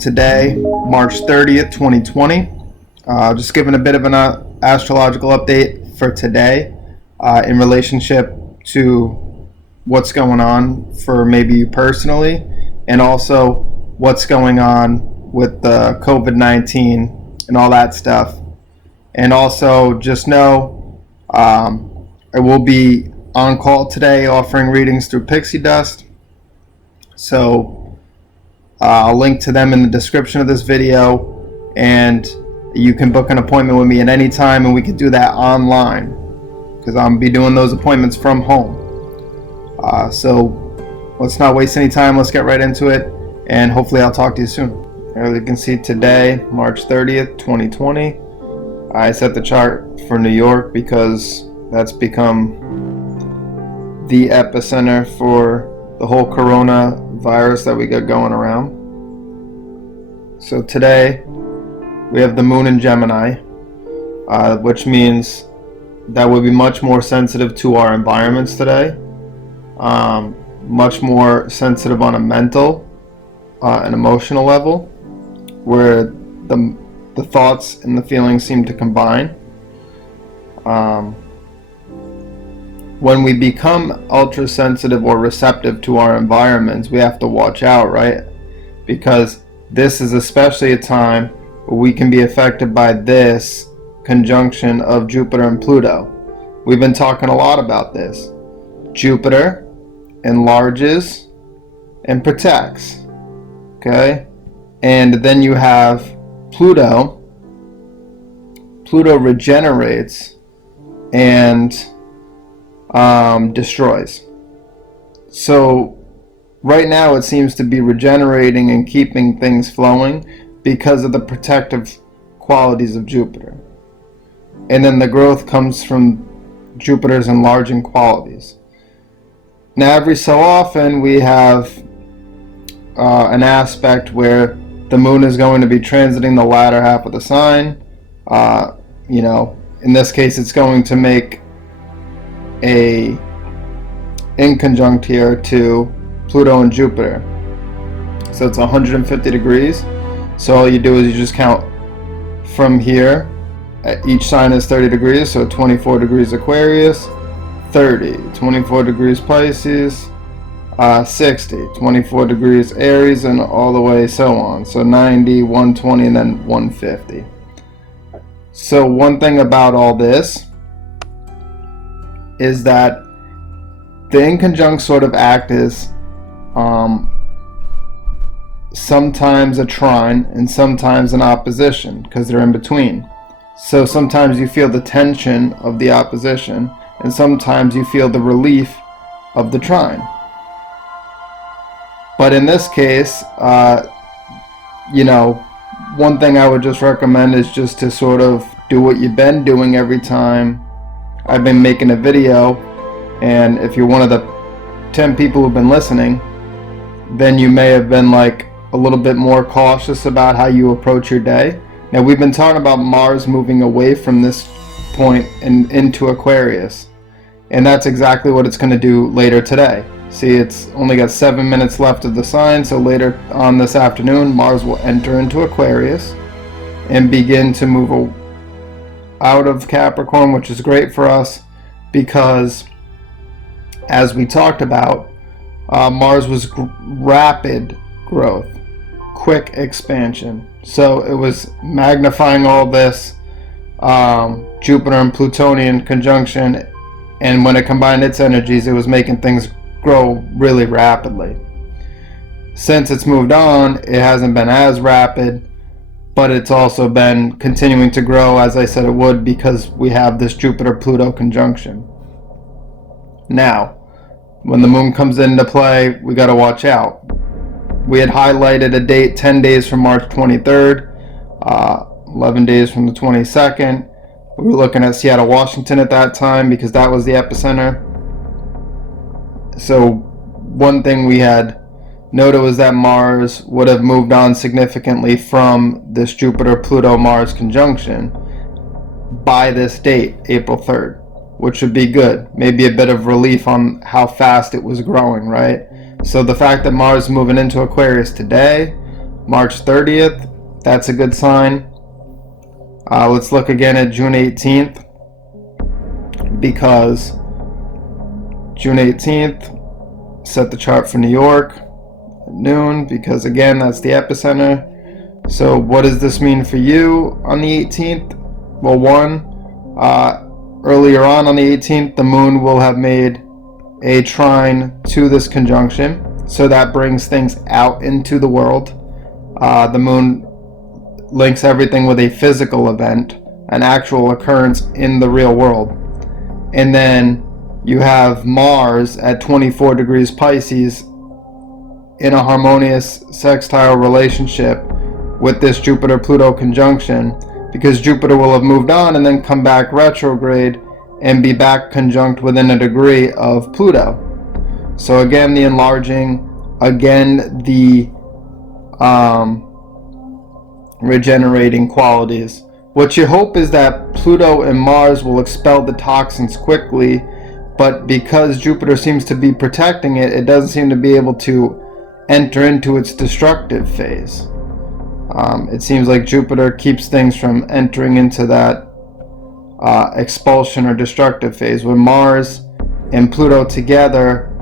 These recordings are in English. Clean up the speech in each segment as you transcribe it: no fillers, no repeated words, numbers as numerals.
Today, March 30th, 2020. Just giving a bit of an astrological update for today in relationship to what's going on for maybe you personally, and also what's going on with the Covid-19 and all that stuff. And also just know I will be on call today offering readings through Pixie Dust. So I'll link to them in the description of this video, and you can book an appointment with me at any time, and we can do that online because I'll be doing those appointments from home. So let's not waste any time. Let's get right into it, and hopefully I'll talk to you soon. As you can see today, March 30th, 2020, I set the chart for New York because that's become the epicenter for the whole coronavirus that we got going around. So today we have the moon in Gemini, which means that we'll be much more sensitive to our environments today, much more sensitive on a mental and emotional level, where the thoughts and the feelings seem to combine. When we become ultra sensitive or receptive to our environments, we have to watch out, right? Because this is especially a time where we can be affected by this conjunction of Jupiter and Pluto. We've been talking a lot about this. Jupiter enlarges and protects, okay? And then you have Pluto. Pluto regenerates and destroys. So right now it seems to be regenerating and keeping things flowing because of the protective qualities of Jupiter. And then the growth comes from Jupiter's enlarging qualities. Now every so often we have an aspect where the moon is going to be transiting the latter half of the sign. In this case it's going to make a inconjunct here to Pluto and Jupiter. So it's 150 degrees. So all you do is you just count from here. Each sign is 30 degrees, so 24 degrees Aquarius, 30, 24 degrees Pisces, 60, 24 degrees Aries, and all the way so on. So 90, 120, and then 150. So one thing about all this is that the inconjuncts sort of act as sometimes a trine and sometimes an opposition, because they're in between. So sometimes you feel the tension of the opposition, and sometimes you feel the relief of the trine. But in this case, one thing I would just recommend is just to sort of do what you've been doing every time I've been making a video. And if you're one of the 10 people who've been listening, then you may have been like a little bit more cautious about how you approach your day. Now we've been talking about Mars moving away from this point and into Aquarius, and that's exactly what it's going to do later today. See, it's only got 7 minutes left of the sign, so later on this afternoon Mars will enter into Aquarius and begin to move out of Capricorn, which is great for us because, as we talked about, Mars was rapid growth, quick expansion. So it was magnifying all this Jupiter and Plutonian conjunction, and when it combined its energies, it was making things grow really rapidly. Since it's moved on, it hasn't been as rapid, but it's also been continuing to grow, as I said it would, because we have this Jupiter-Pluto conjunction. Now, when the moon comes into play, we got to watch out. We had highlighted a date 10 days from March 23rd, 11 days from the 22nd. We were looking at Seattle, Washington at that time because that was the epicenter. So one thing we had noted was that Mars would have moved on significantly from this Jupiter-Pluto-Mars conjunction by this date, April 3rd. Which would be good. Maybe a bit of relief on how fast it was growing, right? So the fact that Mars is moving into Aquarius today March 30th, that's a good sign. Let's look again at June 18th, because June 18th, set the chart for New York at noon, because again, that's the epicenter. So what does this mean for you on the 18th? Well, earlier on the 18th, the moon will have made a trine to this conjunction. So that brings things out into the world. The moon links everything with a physical event, an actual occurrence in the real world. And then you have Mars at 24 degrees Pisces in a harmonious sextile relationship with this Jupiter-Pluto conjunction, because Jupiter will have moved on and then come back retrograde and be back conjunct within a degree of Pluto. So again, the enlarging, again, the regenerating qualities. What you hope is that Pluto and Mars will expel the toxins quickly, but because Jupiter seems to be protecting it, it doesn't seem to be able to enter into its destructive phase. It seems like Jupiter keeps things from entering into that expulsion or destructive phase, where Mars and Pluto together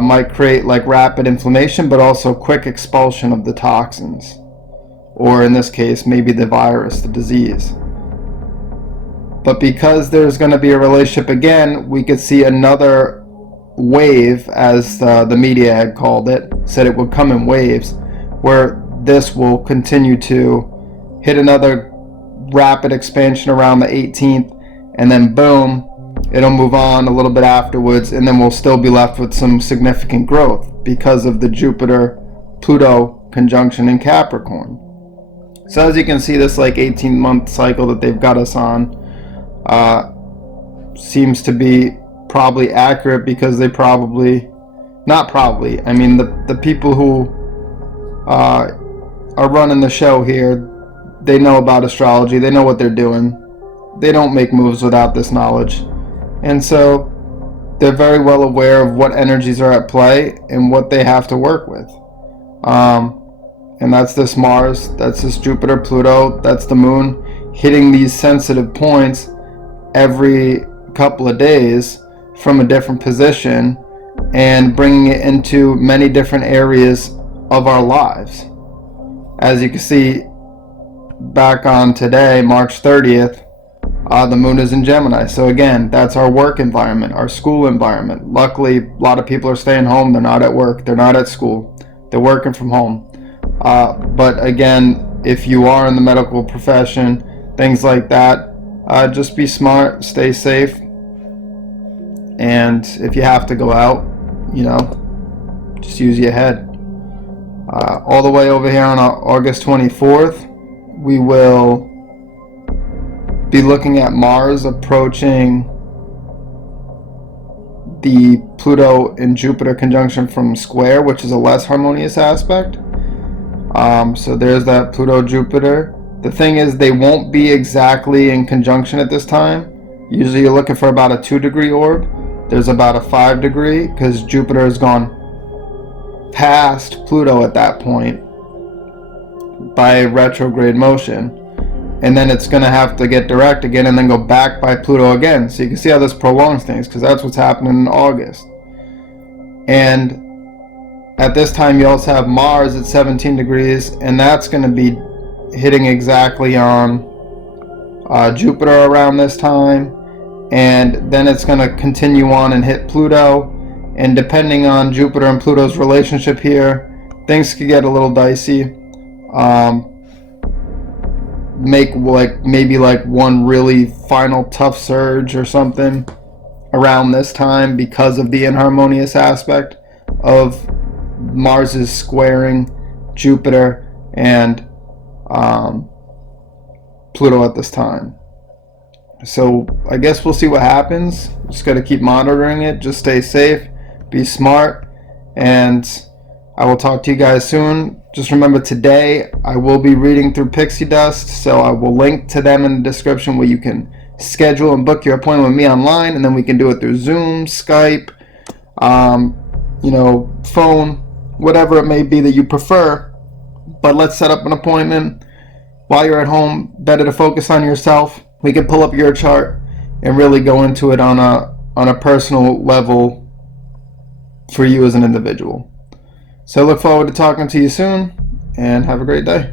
might create like rapid inflammation, but also quick expulsion of the toxins, or in this case, maybe the virus, the disease. But because there's going to be a relationship again, we could see another wave, as the media had called it, said it would come in waves, where this will continue to hit another rapid expansion around the 18th, and then boom, it'll move on a little bit afterwards, and then we'll still be left with some significant growth because of the Jupiter-Pluto conjunction in Capricorn. So as you can see, this like 18-month cycle that they've got us on seems to be probably accurate, because they the people who are running the show here, they know about astrology, they know what they're doing. They don't make moves without this knowledge. And so they're very well aware of what energies are at play and what they have to work with. And that's this Mars, that's this Jupiter, Pluto, that's the moon hitting these sensitive points every couple of days from a different position and bringing it into many different areas of our lives. As you can see back on today, March 30th, the moon is in Gemini. So again, that's our work environment, our school environment. Luckily, a lot of people are staying home. They're not at work. They're not at school. They're working from home. But again, if you are in the medical profession, things like that, just be smart, stay safe. And if you have to go out, just use your head. All the way over here on August 24th, we will be looking at Mars approaching the Pluto and Jupiter conjunction from square, which is a less harmonious aspect. So there's that Pluto-Jupiter. The thing is, they won't be exactly in conjunction at this time. Usually you're looking for about a 2-degree orb. There's about a 5-degree, because Jupiter has gone past Pluto at that point by retrograde motion. And then it's going to have to get direct again and then go back by Pluto again. So you can see how this prolongs things, because that's what's happening in August. And at this time, you also have Mars at 17 degrees, and that's going to be hitting exactly on Jupiter around this time. And then it's going to continue on and hit Pluto. And depending on Jupiter and Pluto's relationship here, things could get a little dicey. Maybe one really final tough surge or something around this time, because of the inharmonious aspect of Mars's squaring Jupiter and Pluto at this time. So I guess we'll see what happens. Just got to keep monitoring it. Just stay safe, be smart, and I will talk to you guys soon. Just remember, today I will be reading through Pixie Dust, so I will link to them in the description, where you can schedule and book your appointment with me online, and then we can do it through Zoom, Skype, phone, whatever it may be that you prefer. But let's set up an appointment while you're at home. Better to focus on yourself. We can pull up your chart and really go into it on a personal level for you as an individual. So I look forward to talking to you soon, and have a great day.